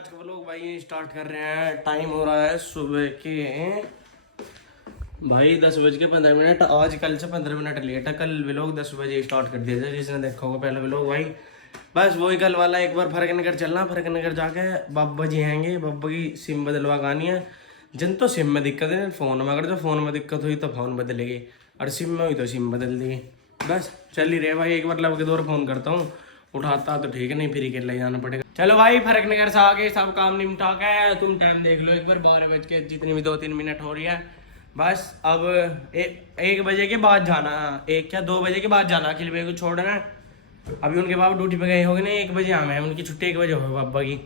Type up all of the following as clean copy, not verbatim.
आज का व्लॉग भाई स्टार्ट कर रहे हैं। टाइम हो रहा है सुबह के भाई 10:15। आज कल से 15 मिनट लेट है। कल व्लॉग 10 बजे स्टार्ट कर दिया था, जिसने देखा होगा पहले व्लॉग भाई। बस वही कल वाला, एक बार फर्क नगर चलना, फर्क नगर जाके बब्बा जी आएंगे, बब्बा की सिम बदलवा गानी है। जिन तो सिम में दिक्कत है फ़ोन में, अगर जो फ़ोन में दिक्कत हुई तो फ़ोन बदलेगी और सिम में हुई तो सिम बदल देगी। बस चल ही रहे भाई। एक बार लब के दौर फ़ोन करता हूँ, उठाता तो ठीक है, नहीं फिर के ले जाना पड़ेगा। चलो भाई फर्क नगर से आगे सब काम निपटा के तुम टाइम देख लो एक बार, 12 बज के जितनी भी 2-3 मिनट हो रही है। बस अब 1 बजे के बाद जाना, 1 या 2 बजे के बाद जाना अखिल भाई को छोड़ना है। अभी उनके बाबा ड्यूटी पे गए होंगे, नहीं 1 बजे आना है, उनकी छुट्टी 1 बजे हो पापा की।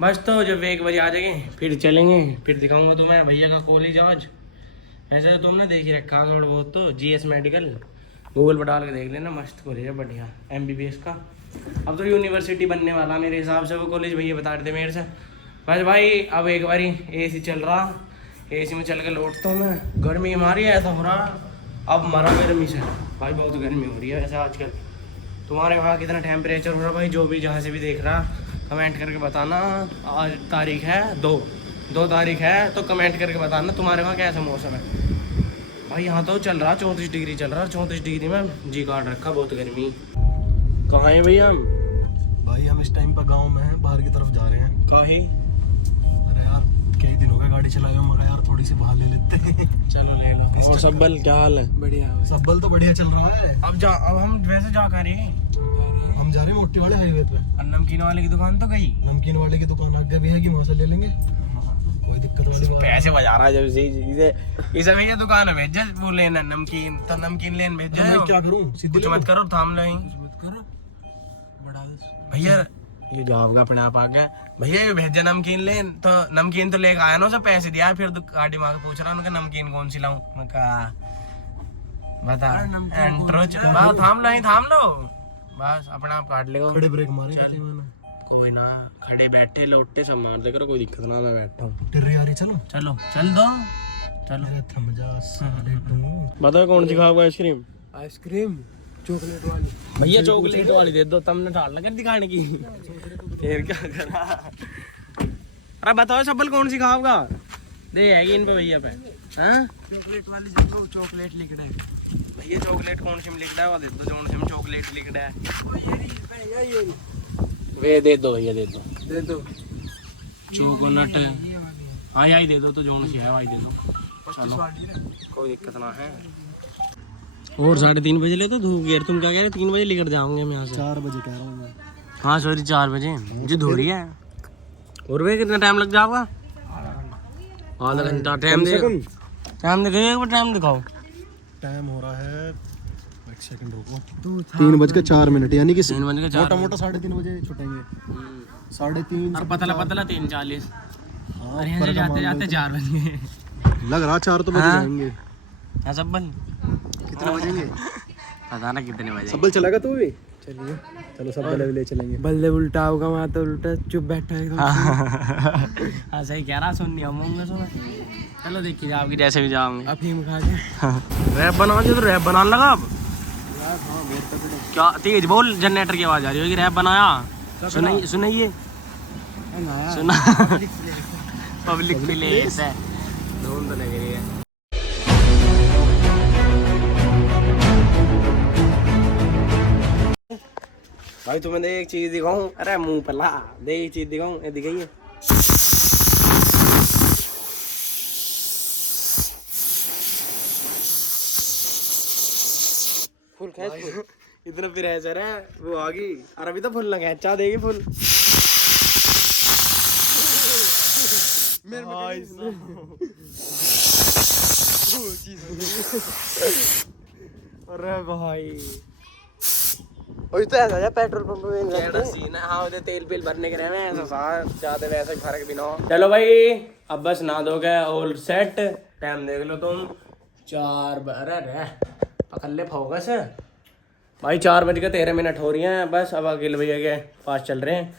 बस तो जब 1 बजे आ जाएंगे फिर चलेंगे, फिर दिखाऊंगा तुम्हें भैया का कॉलेज आज। ऐसे तो तुमने देख ही रखा थोड़ा बहुत तो, GS मेडिकल गूगल पर डाल के देख लेना, मस्त कॉलेज है बढ़िया, MBBS का। अब तो यूनिवर्सिटी बनने वाला मेरे हिसाब से वो कॉलेज, भैया बता रहे थे मेरे से। बस भाई अब एक बारी AC चल रहा, AC में चल के लौटता हूँ मैं। गर्मी हमारी ऐसा हो रहा, अब मरा गर्मी से भाई, बहुत गर्मी हो रही है ऐसे आजकल। तुम्हारे वहाँ कितना टेम्परेचर हो रहा भाई, जो भी जहाँ से भी देख रहा कमेंट करके बताना। आज तारीख है 2 तारीख है, तो कमेंट करके बताना तुम्हारे वहाँ कैसा मौसम है भाई। यहाँ तो चल रहा 34 डिग्री चल रहा, 34 डिग्री में जी काट रखा, बहुत गर्मी। कहाँ है भैया हम? भाई हम इस टाइम पर गांव में हैं, बाहर की तरफ जा रहे हैं। काहे? अरे यार कई दिन हो गए गाड़ी चलाए हुए, मगर यार थोड़ी सी बाहर ले लेते हैं। चलो ले लो। और सब्बल क्या हाल है? बढ़िया। सब्बल तो बढ़िया चल रहा है। अब हम वैसे जा कर हम जा रहे हैं मोटी वाले हाईवे पे। नमकीन वाले की दुकान तो गई, नमकीन वाले की दुकान आगे भी है कि वहाँ से ले लेंगे, कोई दिक्कत वाली बात। पैसे बजा रहा है जब से इसे भैया दुकान है भेज वो लेना नमकीन, तो नमकीन लेन भेज तो मैं क्या करूँ, सीधी कुछ मत करो, थाम लो मत करो बड़ा भैया। ये जॉब का अपने आप आ गया भैया, ये भेजा नमकीन लेन, तो नमकीन तो लेकर आया ना, उसे पैसे दिया, फिर गाड़ी मांग पूछ रहा उनका नमकीन कौन सी लाऊं। मैं कहा बता एंट्रो थाम लो बस, अपने आप काट लेगा। खड़े ब्रेक मारे कहते हैं मैंने। कोई ना, खड़े बैठे लोटे सब मार दे करो, कोई दिक्कत ना, मैं बैठा हूँ। टिर्री आ रही, चलो चलो चल दो चलो। अरे थम जा साले तू। बताओ कौन सी खाओगे आइसक्रीम? आइसक्रीम चॉकलेट वाली भैया चॉकलेट वाली दे दो, तुमने डाल लगा दिखाने की, फिर क्या करा। अरे बताओ सब्बल कौन सी खाओगा? दे है इन पे भैया पे। हाँ चॉकलेट वाली जो चॉकलेट लिख रहे हैं भैया, चॉकलेट कौन सी में लिख रहा है वो दे दो, जो सी में चॉकलेट लिख रहा है वे दे दो भैया, दे दो। चोकोनट हाँ यही दे दो, तो जोन सी है भाई दे दो। चलो कोई दिक्कत ना है। और 3:30 बजे ले तो धूप गिर, तुम क्या कह रहे 3 बजे लेकर जाओगे हम यहाँ से? 4 बजे कह रहा हूँ मैं। हाँ सॉरी 4 बजे जो धोरी है। और वे कितना टाइम लग जाएगा? आधा घंटा टाइम दे, टाइम दिखाइए, टाइम दिखाओ। टाइम हो रहा है, एक सेकंड रुको, 3:04, यानी कि 3:04 मोटा 3:30 बजे छुटेंगे। 3:30 और पतला 3:40। हाँ, और यहाँ से जाते जाते 4 बज गए, लग रहा 4 तो बजे हाँ। जाएंगे। हाँ सब्बल कितने बजेंगे? पता ना कितने बजे। सब्बल चलेगा तू भी? चलिए चलो सब्बल भी ले चलेंगे। बल्ले उल्टा होगा वहाँ तो उल्टा चुप बैठा है हाँ सही कह रहा, सुन नहीं होंगे सुना। चलो देखिए जाओगे जैसे भी जाओगे। अफीम खा के रैप बनाओ तो रैप बनाने लगा अब। क्या तेज बोल, जनरेटर की आवाज आ रही होगी। रैप बनाया, सुनाइए सुना। पब्लिक प्लेस है, धुन तो लग रही है। भाई तुम्हें एक चीज दिखाऊं, अरे मुंह पला दे, एक चीज दिखाऊं, ये दिखाइए। फुल खींच इतना फिर है सर है वो आ गई, और अभी तो फुल ना खींचा देगी फुल। अरे भाई और तो ऐसा है पेट्रोल पंप में केड़ा सीन है। हाँ उधर तेल भरने के रहना है, ऐसा ज्यादा वैसा फर्क भी ना हो। चलो भाई अब बस नहा धो गए और सेट। टाइम देख लो तुम, 4 अरे अकल्ले फोकस है भाई, 4:13 हो रही हैं। बस अब अखिल भैया के पास चल रहे हैं।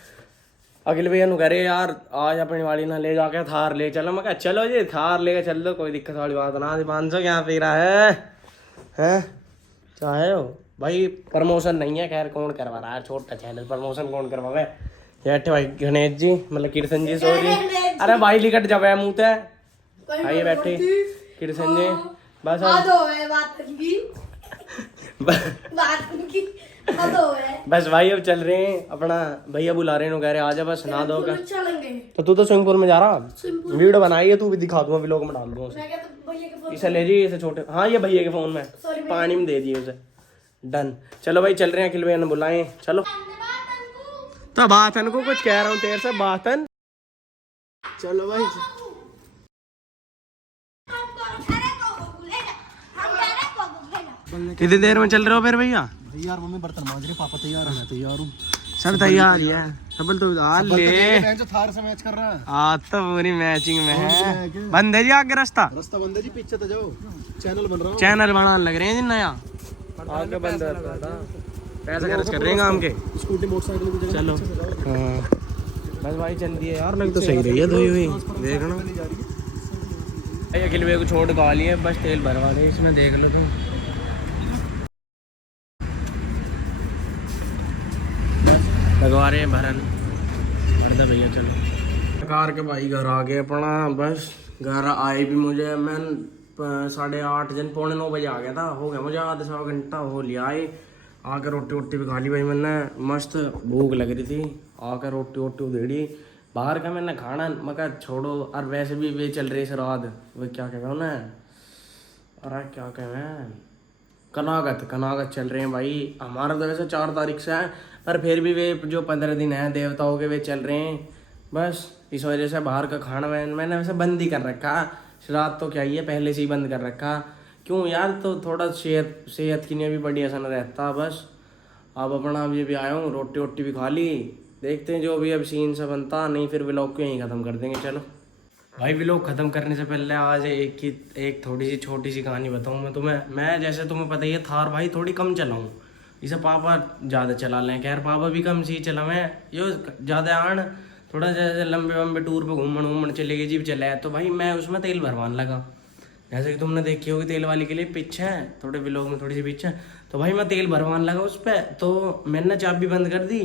अखिल भैया कह रहे यार आज अपनी वाली ना ले जाके थार ले चलो। मैं कहा चलो जी थार लेके चल दो, कोई दिक्कत वाली बात ना। 500 क्या पी रहा है चाहे हो भाई, प्रमोशन नहीं है, खैर कौन करवा रहा है, छोटा चैनल प्रमोशन कौन करवावे। ये बैठे भाई गणेश जी मतलब कीर्तन जी सॉरी अरे भाई लिकट जब है मुंह ते आइए बैठे कीर्तन जी बस बस भाई अब चल रहे हैं अपना भैया बुला रहे हैं कह रहे आजा बस नहा धो कर तो तू तो स्विमिंग पूल में जा रहा वीडियो बनाई है तू भी दिखा दूंगा व्लॉग में डाल दूंगा इसे ले जी इसे छोटे हाँ ये भैया के फोन में पानी में दे दिए उसे डन चलो भाई चल रहे हैं अखिल भैया ने बुलाए चलो तो बातन को कुछ कह रहा हूँ तेरे से बातन चलो भाई कितनी देर में चल रहे हो फिर भैया यार मम्मी बर्तन मांज रही पापा तैयार है मैं तैयार हूँ सब तैयार ही है सब तो आ ले जो थार से मैच कर रहा है आज तो पूरी मैचिंग में है बंद है जी आगे रास्ता रास्ता बंद है जी पीछे तो जाओ चैनल बन रहा चैनल बनाने लग रहे हैं जी नया आगे बंद है पैसा खर्च कर रहे हैं काम के स्कूटी मोटरसाइकिल की चलो हाँ बस भाई चल दिए यार लग तो सही रही है धोई हुई देखना भाई अखिल भैया को छोड़ खा लिए बस तेल भरवा दे इसमें देख लो तुम लगवा रहे हैं भरन भर भैया चलो कार के भाई घर आ गए अपना बस घर आए भी मुझे मैं 8:30 जन 8:45 बजे आ गया था हो गया मुझे आधा सवा घंटा हो लिया आए आकर रोटी वोटी भी खा ली भाई मैंने मस्त भूख लग रही थी आकर रोटी वोटी उधेड़ी बाहर का मैंने खाना मैं कहा छोड़ो और वैसे भी वे चल रही श्राद्ध वो क्या कह रहा हूँ ना अरे क्या कह कनागत चल रहे हैं भाई हमारा तो वैसे 4 तारीख से है पर फिर भी वे जो 15 दिन हैं देवताओं के वे चल रहे हैं बस इस वजह से बाहर का खाना मैंने वैसे बंद ही कर रखा श्राद्ध तो क्या ही है पहले से ही बंद कर रखा क्यों यार तो थोड़ा सेहत के लिए भी बढ़िया सा रहता बस अब अपना अब ये भी आया हूँ रोटी वोटी भी खा ली देखते हैं जो भी अब सीन सा बनता नहीं फिर व्लॉग को यहीं ख़त्म कर देंगे चलो भाई व्लॉग ख़त्म करने से पहले आज एक थोड़ी सी छोटी सी कहानी बताऊँ मैं तुम्हें मैं जैसे तुम्हें पता ही है थार भाई थोड़ी कम चलाऊँ इसे पापा ज़्यादा चला लें खैर पापा भी कम सी चला मैं यो ज़्यादा आन थोड़ा जैसे लंबे टूर पे घूमन चले गए जीप चला है तो भाई मैं उसमें तेल भरवाने लगा जैसे कि तुमने देखी होगी तेल वाली के लिए पीछे है थोड़े व्लॉग में थोड़ी सी पीछे तो भाई मैं तेल भरवाने लगा उस पर तो मैंने चाबी बंद कर दी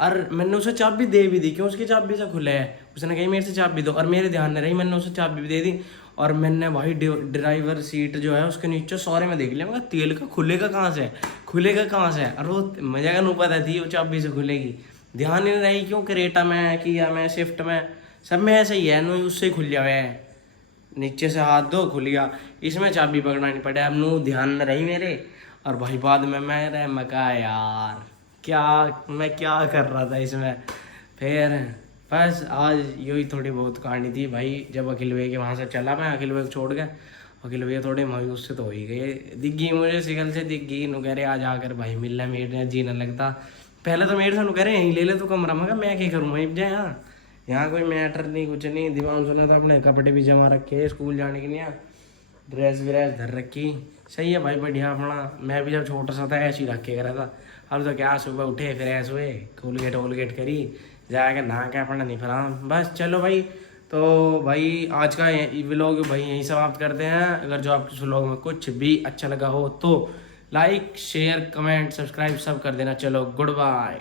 और मैंने उसे चाबी दे भी दी क्यों उसकी चाबी से खुले है उसने कही मेरे से चाबी दो और मेरे ध्यान में रही मैंने उसे चाबी भी दे दी और मैंने भाई ड्राइवर सीट जो है उसके नीचे सौरे में देख लिया मैं तेल का खुलेगा कहाँ से और वो मजा का नहीं पता थी वो चाबी से खुलेगी ध्यान ही नहीं रही क्यों क्रेटा में किया मैं स्विफ्ट में सब में ऐसे ही है नो उससे खुल जावे है नीचे से हाथ दो खुल गया इसमें चाबी पकड़ना नहीं पड़ा अब नू ध्यान न रही मेरे और भाई बाद में मैं मका यार मैं क्या कर रहा था इसमें फिर बस आज यही थोड़ी बहुत कहानी थी भाई जब अखिल भैया के वहाँ से चला मैं अखिल भैया को छोड़ गया अखिल भैया थोड़े मायूस से तो हो ही गए दिख गई मुझे सिकल से दिख गई नु कह रहे आज आकर भाई मिलना मेरे जीना लगता पहले तो मेरे से कह रहे यहीं ले ले तो कमरा मैं क्या करूँ वहीं जाए यहाँ कोई मैटर नहीं कुछ नहीं दिमाग सुना था अपने कपड़े भी जमा रखे स्कूल जाने के लिए ड्रेस व्रेस धर रखी सही है भाई बढ़िया अपना मैं भी जब छोटा सा था ऐसे ही रख के करा था अब तो क्या सुबह उठे फिर ऐसे हुए कोलगेट करी जाकर नहा के अपना नहीं फरा बस चलो भाई तो भाई आज का व्लॉग भाई यहीं समाप्त करते हैं अगर जो आपके व्लॉग में कुछ भी अच्छा लगा हो तो लाइक शेयर कमेंट सब्सक्राइब सब कर देना चलो गुड बाय।